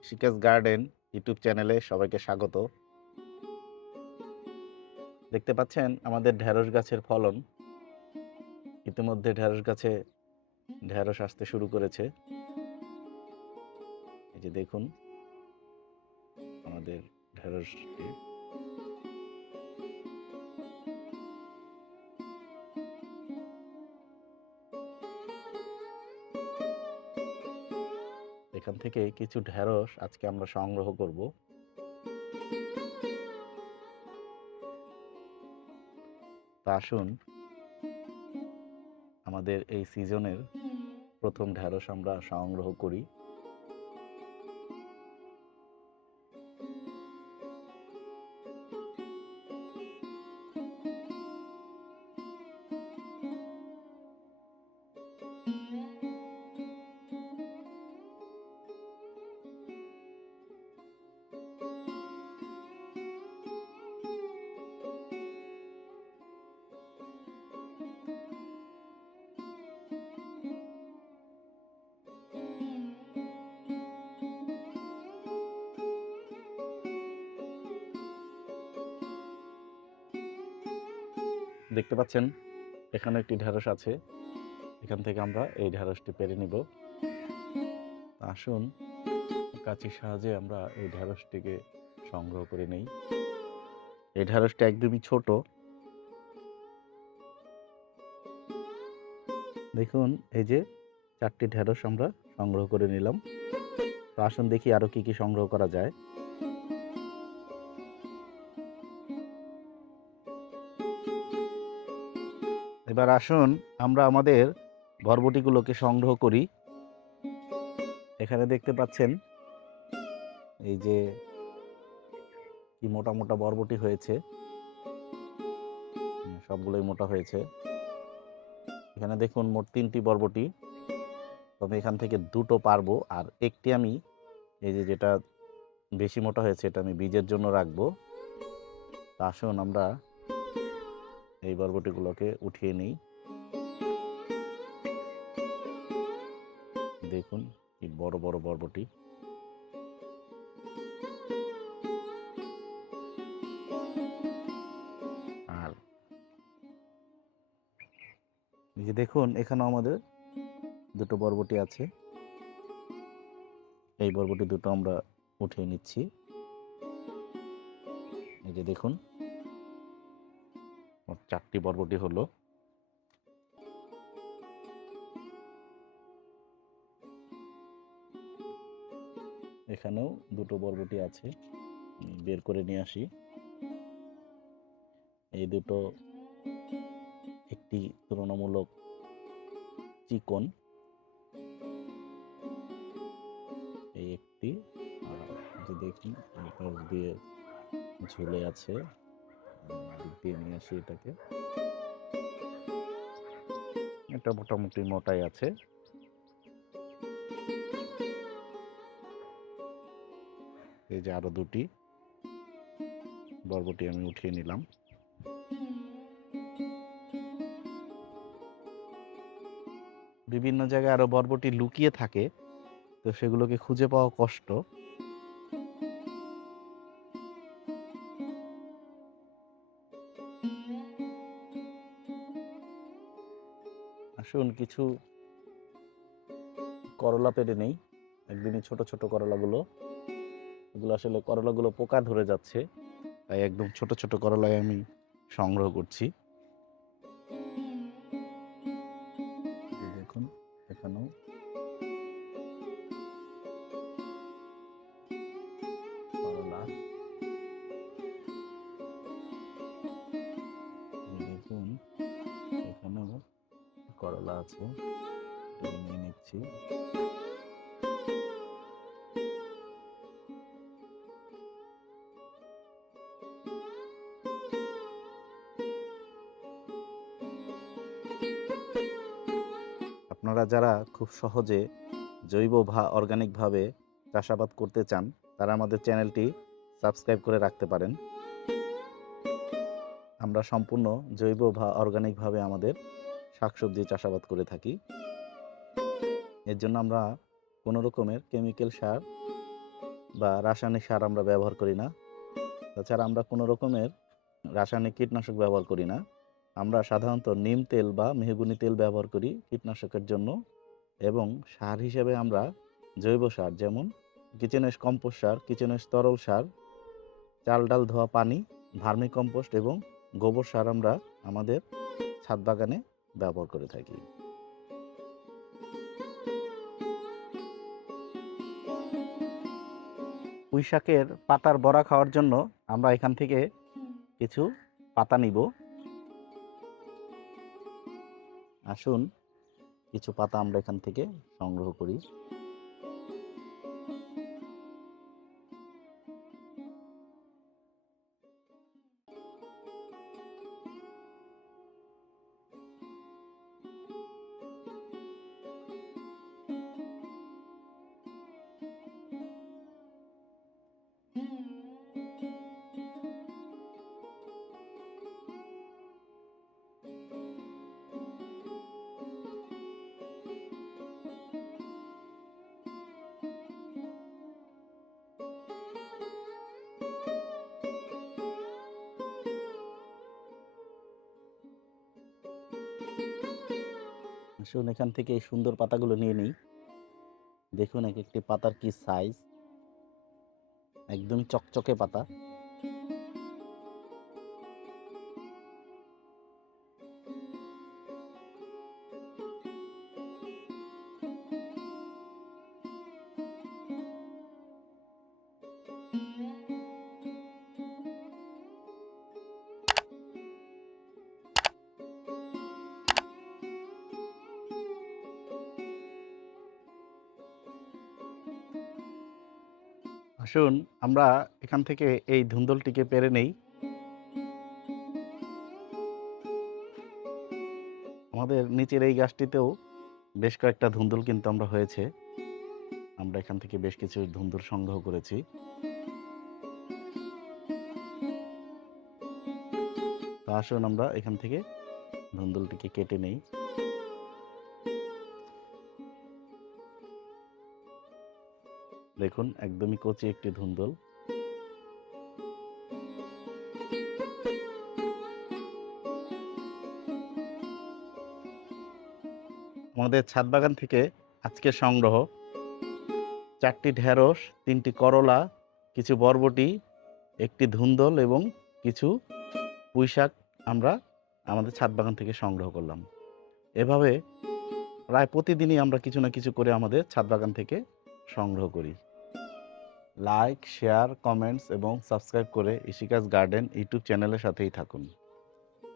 কৃষিকাজ garden YouTube চ্যানেলে সবাইকে স্বাগত। দেখতে পাচ্ছেন আমাদের ঢেঁড়স গাছের ফলন। ইতিমধ্যে ঢেঁড়স গাছে ঢেঁড়স আসতে শুরু করেছে। এই যে দেখুন আমাদের ঢেঁড়সটি। এখান থেকে কিছু ঢেঁড়স আজকে আমরা সংগ্রহ করব। তা আসুন আমাদের এই সিজনের প্রথম ঢেঁড়স আমরা সংগ্রহ করি। দেখতে পাচ্ছেন এখানে একটি ঢেঁড়স আছে। এখান থেকে আমরা এই ঢেঁড়সটি পেরে নিব। আসুন কাঁচির সাহায্যে আমরা এই ঢেঁড়সটিকে সংগ্রহ করে নেই। এই ঢেঁড়সটা একদমই ছোট। দেখুন এই যে 4টি ঢেঁড়স আমরা সংগ্রহ করে নিলাম। তো আসুন দেখি আরো কি কি সংগ্রহ করা যায়। এবার আসুন আমরা আমাদের বরবটিগুলোকে সংগ্রহ করি। এখানে দেখতে পাচ্ছেন এই যে কি মোটা মোটা বরবটি হয়েছে। সবগুলোই মোটা হয়েছে। এখানে দেখুন মোট 3টি বরবটি। তবে এখান থেকে 2টো পারবো, আর একটি আমি এই যে যেটা বেশি মোটা হয়েছে এটা আমি বীজের জন্য রাখবো। তা আসুন আমরা এই বরবটিগুলোকে উঠিয়ে নিই। দেখুন কি বড় বড় বরবটি। আর এই যে দেখুন এখানেও আমাদের 2টো বরবটি আছে। এই বরবটি 2টো আমরা উঠিয়ে নিচ্ছি। এই যে দেখুন 4টি বরবটি হলো। এখানেও 2টো বরবটি আছে, বের করে নিয়ে আসি। এই দুটো একটি তুলনামূলক চিকন, এই একটি, আর যে দেখুন পাশ দিয়ে ঝুলে আছে। দিক দিয়ে নিয়ে আসি এটাকে। এটা মোটামুটি মোটাই আছে। এই যে আরো 2টি বরবটি আমি উঠিয়ে নিলাম। বিভিন্ন জায়গায় আরো বরবটি লুকিয়ে থাকে, তো সেগুলোকে খুঁজে পাওয়া কষ্ট। আসুন কিছু করলা পেরে নেই। একদমই ছোট ছোট করলাগুলো। এগুলো আসলে করলাগুলো পোকা ধরে যাচ্ছে, তাই একদম ছোট ছোট করলাই আমি সংগ্রহ করছি। দেখুন এখানেও করলা। দেখুন এখানেও করলা আছে, নিয়ে নিচ্ছি। আপনারা যারা খুব সহজে জৈব বা অর্গানিক ভাবে চাষাবাদ করতে চান, তারা আমাদের চ্যানেলটি সাবস্ক্রাইব করে রাখতে পারেন। আমরা সম্পূর্ণ জৈব বা অর্গানিক ভাবে আমাদের শাকসবজি চাষাবাদ করে থাকি। এর জন্য আমরা কোনো রকমের কেমিক্যাল সার বা রাসায়নিক সার আমরা ব্যবহার করি না। তাছাড়া আমরা কোনো রকমের রাসায়নিক কীটনাশক ব্যবহার করি না। আমরা সাধারণত নিম তেল বা মেহগনি তেল ব্যবহার করি কীটনাশকের জন্য, এবং সার হিসেবে আমরা জৈব সার যেমন কিচেন ওয়েস্ট কম্পোস্ট সার, কিচেন ওয়েস্ট তরল সার, চাল ডাল ধোয়া পানি, ভার্মি কম্পোস্ট এবং গোবর সার আমরা আমাদের ছাদ বাগানে ব্যবহার করে থাকি। পুঁই শাকের পাতার বড়া খাওয়ার জন্য আমরা এখান থেকে কিছু পাতা নিব। আসুন কিছু পাতা আমরা এখান থেকে সংগ্রহ করি। আসুন এখান থেকে এই সুন্দর পাতাগুলো নিয়ে নিই। দেখুন এক একটি পাতার কি সাইজ, একদমই চকচকে পাতা। আসুন আমরা এখান থেকে এই ধুন্দলটিকে পেরে নেই। আমাদের নিচের এই গাছটিতেও বেশ কয়েকটা ধুন্দুল কিন্তু আমরা হয়েছে। আমরা এখান থেকে বেশ কিছু ধুন্দুল সংগ্রহ করেছি। তো আসুন আমরা এখান থেকে ধুন্দুলটিকে কেটে নেই। দেখুন একদমই কচি একটি ধুন্দুল। আমাদের ছাদ বাগান থেকে আজকে সংগ্রহ 4টি ঢেঁড়স, 3টি করলা, কিছু বরবটি, একটি ধুন্দল এবং কিছু পুঁইশাক আমরা আমাদের ছাদ বাগান থেকে সংগ্রহ করলাম। এভাবে প্রায় প্রতিদিনই আমরা কিছু না কিছু করে আমাদের ছাদ বাগান থেকে সংগ্রহ করি। লাইক, শেয়ার, কমেন্টস এবং সাবস্ক্রাইব করে ইশিকাস গার্ডেন ইউটিউব চ্যানেলের সাথেই থাকুন।